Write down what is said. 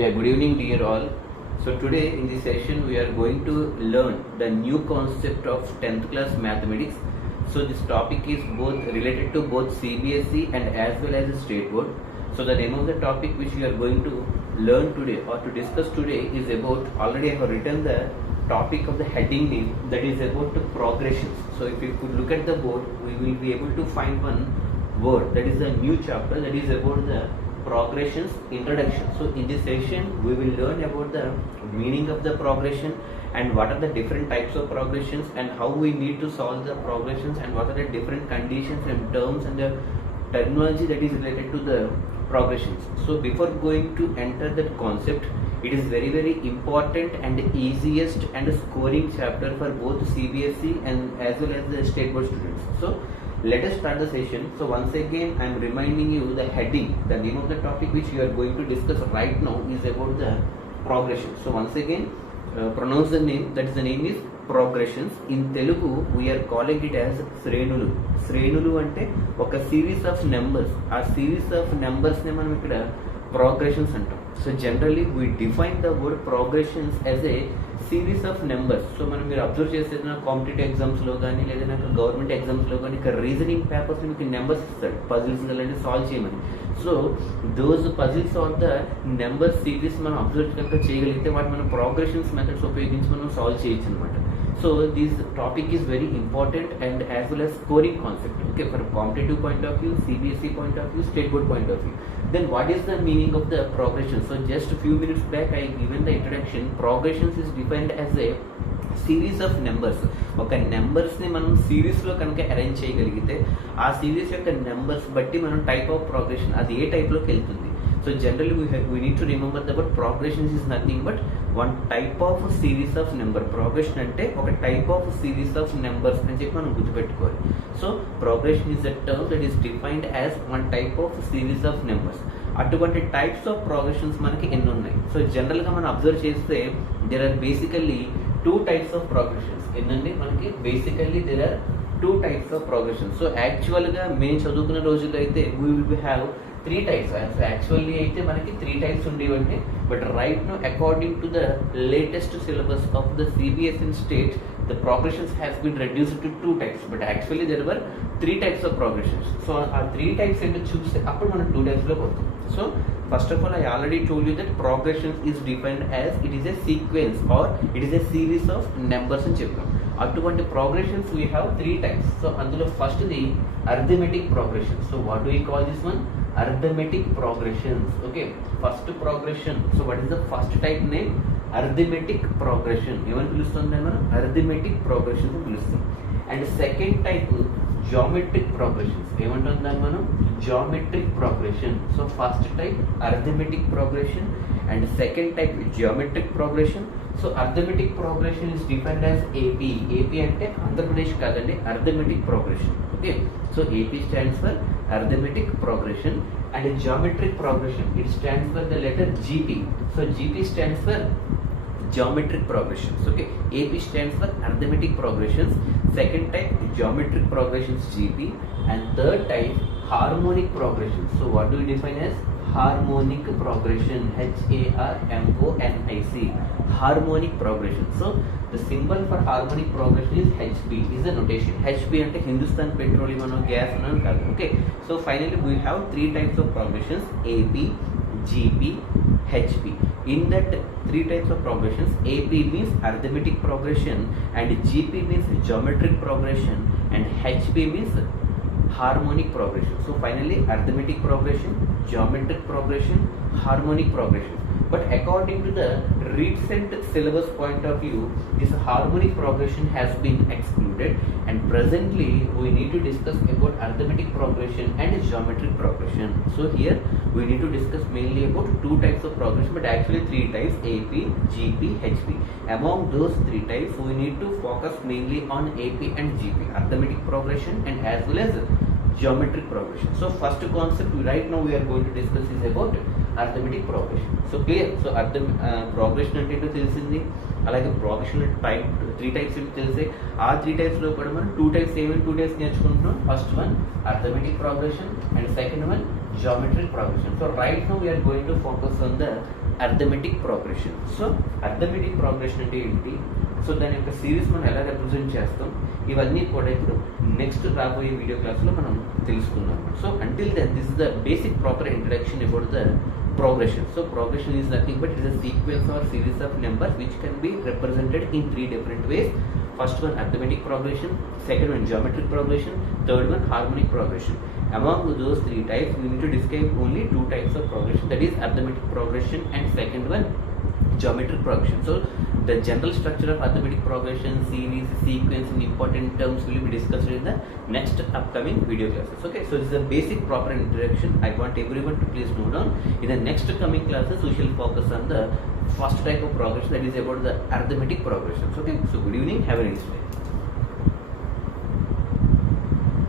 Yeah, good evening, dear all. So today in this session we are going to learn the new concept of 10th class mathematics. So this topic is both related to both CBSE and as well as the state board. So the name of the topic which we are going to learn today or to discuss today is about, already I have written the topic of the heading name, that is about the progressions. So if you could look at the board, we will be able to find one word, that is a new chapter, that is about the progressions introduction. So in this session we will learn about the meaning of the progression and what are the different types of progressions and how we need to solve the progressions and what are the different conditions and terms and the terminology that is related to the progressions. So before going to enter that concept, it is very important and easiest and scoring chapter for both CBSE and as well as the state board students. So let us start the session. So once again I am reminding you the heading, the name of the topic which we are going to discuss right now is about the progression. So once again pronounce the name, that is the name is progressions. In Telugu we are calling it as Srenulu. Srenulu ante oka series of numbers. Our series of numbers ne manam ikkada progressions antam. So generally we define the word progressions as a series of numbers. So మనం మీరు observe చేసేది నా competitive ఎగ్జామ్స్లో కానీ లేదా నాకు government ఎగ్జామ్స్లో కానీ ఇక్కడ రీజనింగ్ పేపర్స్ మీకు నెంబర్స్ ఇస్తాడు, పజిల్స్ అలాంటి సాల్వ్ చేయమని. So those puzzles are the number series మనం అబ్జర్వ్ కనుక చేయగలిగితే వాటి మనం ప్రోగ్రెషన్స్ మెథడ్స్ ఉపయోగించి మనం సాల్వ్ చేయొచ్చు అనమాట. So this topic is very important and as well as scoring concept. Okay, from competitive point of view, CBSE point of view, state board point of view. Then what is the meaning of the progression? So just a few minutes back I given the introduction. Progressions is defined as a series of numbers. ఒక నెంబర్స్ని మనం సిరీస్లో కనుక arrange చేయగలిగితే ఆ series యొక్క numbers బట్టి మనం type of progression అది ఏ టైప్లోకి వెళ్తుంది. So generally we need to remember that progressions is nothing but one type of series of number. Progression అంటే ఒక type of series of numbers అని చెప్పి మనం గుర్తుపెట్టుకోవాలి. So progression is a term that is defined as one type of series of numbers. అటువంటి types of progressions మనకి ఎన్ని ఉన్నాయి. సో జనరల్గా మనం అబ్జర్వ్ చేస్తే there are basically two types of progressions. ఏంటంటే మనకి basically there are two types of progressions. So యాక్చువల్గా మేము చదువుకున్న రోజుల్లో అయితే we will have three types. Actually అయితే మనకి త్రీ టైప్స్ ఉండేవండి, but right now according to the latest syllabus of the CBSE in state, the progressions has been reduced to two types, but actually there were three types of progressions. So ఆ three types ఏంటో చూస్తే అప్పుడు మనం two టైప్స్లో పోతాం. So first of all I already told you that progressions is defined as it is a sequence or it is a series of numbers అని చెప్పాం. అటువంటి progressions we have three types. So అందులో first the arithmetic progression. So what do you call this one? Arithmetic progressions. Okay, first progression. So what is the first type name? Arithmetic progression. ఏమని పిలుస్తుంది మనం? Arithmetic progression పిలుస్తాం. And second type geometric progressions. ఏమంటుంది దాన్ని మనం? Geometric progression. So first type arithmetic progression and second type geometric progression. So arithmetic progression is defined as AP. AP అంటే ఆంధ్రప్రదేశ్ కాదండి, arithmetic progression. Okay, so AP stands for arithmetic progression and geometric progression it stands for the letter GP. So GP stands for geometric progressions. Okay, AP stands for arithmetic progressions, second type geometric progressions GP, and third type harmonic progressions. So what do we define as harmonic progression? HARMONIC, harmonic progression. So the symbol for harmonic progression is HB, is the notation. HB ante Hindustan Petroleum ano gas ano kaadu. Okay, so finally we have three types of progressions: AP, GP, HP. In that three types of progressions, AP means arithmetic progression and GP means geometric progression and HB means harmonic progression. So finally arithmetic progression, geometric progression, harmonic progression. But according to the recent syllabus point of view, this harmonic progression has been excluded and presently we need to discuss about arithmetic progression and geometric progression. So here we need to discuss mainly about two types of progression, but actually three types: AP, GP, HP. Among those three types we need to focus mainly on AP and GP, arithmetic progression and as well as geometric progression. So first concept right now we are going to discuss is about arithmetic progression. So clear? So progression అంటే ఏంటో తెలిసింది, అలాగే progression type three types ఏంటో తెలిసే. ఆ three టైప్స్లో కూడా మనం two types ఏమేమి టూ టైప్స్ నేర్చుకుంటున్నాం. First one arithmetic progression and second one geometric progression. So right now we are going to focus on the arithmetic progression. So arithmetic progression అంటే ఏంటి, so దాని యొక్క సిరీస్ మనం ఎలా రిప్రజెంట్ చేస్తాం, ఇవన్నీ కూడా ఇప్పుడు నెక్స్ట్ రాబోయే వీడియో క్లాస్లో మనం తెలుసుకుందాం. So until then this is the basic proper introduction about the progression. So progression is nothing but it is a sequence or series of numbers which can be represented in three different ways. First one arithmetic progression, second one geometric progression, third one harmonic progression. Among those three types we need to describe only two types of progression, that is arithmetic progression and second one geometric progression. So the general structure of arithmetic progression, series, sequence and important terms will be discussed in the next upcoming video classes. Okay, so this is a basic proper introduction. I want everyone to please note down. In the next coming classes we shall focus on the first type of progression, that is about the arithmetic progressions. Okay, so good evening, have a nice day.